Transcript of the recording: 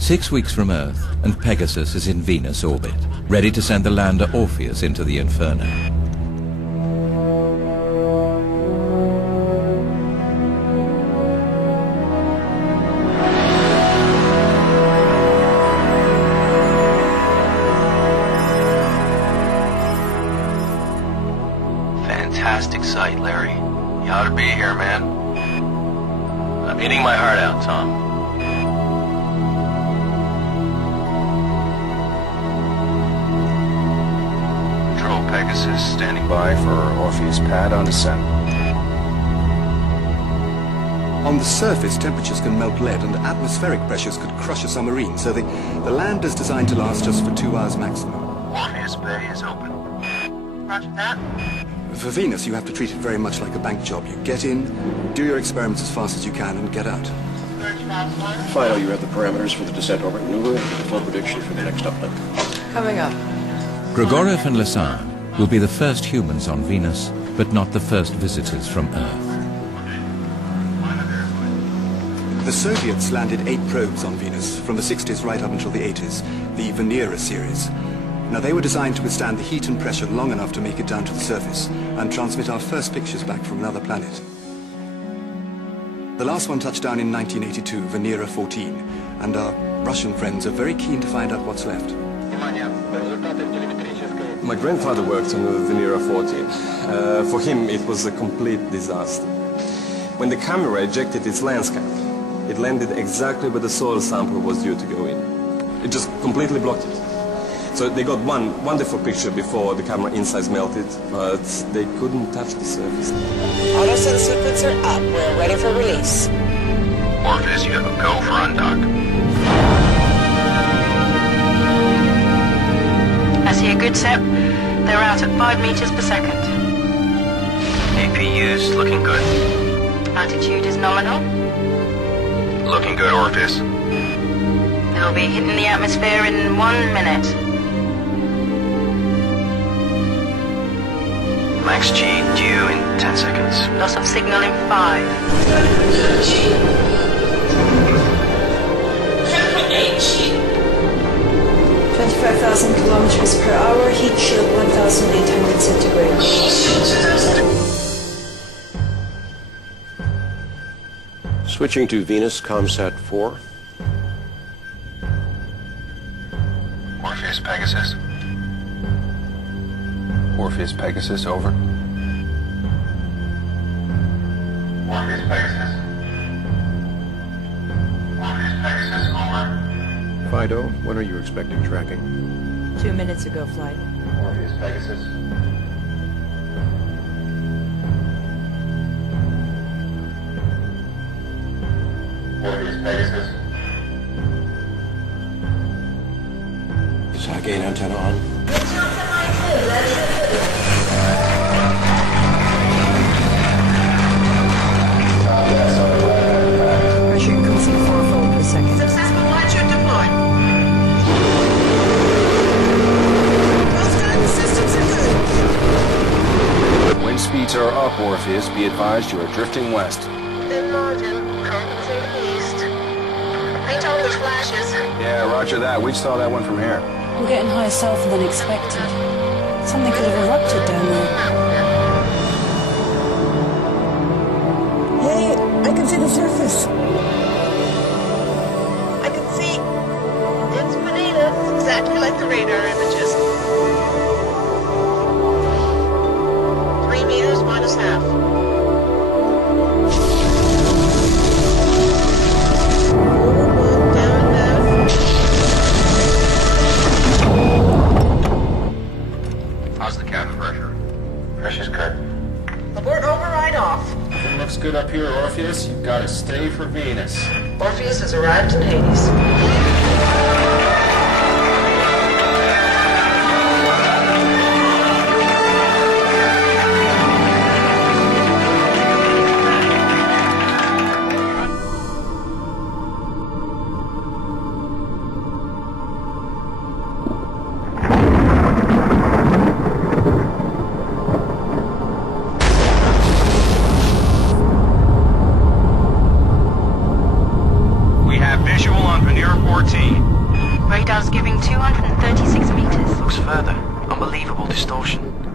6 weeks from Earth, and Pegasus is in Venus orbit, ready to send the lander Orpheus into the Inferno. Fantastic sight, Larry. You ought to be here, man. I'm eating my heart out, Tom. Control Pegasus standing by for Orpheus pad on descent. On the surface, temperatures can melt lead and atmospheric pressures could crush a submarine, so the land is designed to last just for 2 hours maximum. Orpheus Bay is open. Roger that. For Venus, you have to treat it very much like a bank job. You get in, do your experiments as fast as you can, and get out. Fido, you have the parameters for the descent orbit maneuver and the full prediction for the next uplink. Coming up. Grigoriev and Lassan will be the first humans on Venus, but not the first visitors from Earth. The Soviets landed 8 probes on Venus, from the 60s right up until the 80s, the Venera series. Now, they were designed to withstand the heat and pressure long enough to make it down to the surface and transmit our first pictures back from another planet. The last one touched down in 1982, Venera 14, and our Russian friends are very keen to find out what's left. My grandfather worked on Venera 14. For him, it was a complete disaster. When the camera ejected its landscape, it landed exactly where the soil sample was due to go in. It just completely blocked it. So they got one wonderful picture before the camera insides melted, but they couldn't touch the surface. Auto-send sequence are up. We're ready for release. Orpheus, you have a go for undock. I see a good set. They're out at 5 meters per second. APU's looking good. Altitude is nominal. Looking good, Orpheus. They'll be hitting the atmosphere in 1 minute. Max G due in 10 seconds. Loss of signal in 5. 25,000 kilometers per hour, heat chill 1,800 centigrade. Switching to Venus, ComSat 4. Orpheus Pegasus. Orpheus Pegasus, over. Orpheus Pegasus. Orpheus Pegasus, over. Fido, when are you expecting tracking? 2 minutes ago, flight. Orpheus Pegasus. Orpheus Pegasus. Stargate antenna on. Pressure increasing 4-fold per second. Successful launch deployed. Systems are good. Wind speeds are up, Orpheus. Be advised you are drifting west. Thin margin, compensating east. Paint over the flashes. Yeah, roger that. We saw that one from here. We're getting higher sulfur than expected. Something could have erupted down there. Hey, I can see the surface. I can see. It's beneath us, exactly like the radar images. 3 meters minus half. How's the cabin pressure? Pressure's good. Abort override off. Everything looks good up here, Orpheus. You've got to stay for Venus. Orpheus has arrived in Hades. visual on Venera 14. Radar's giving 236 meters. Looks further. Unbelievable distortion.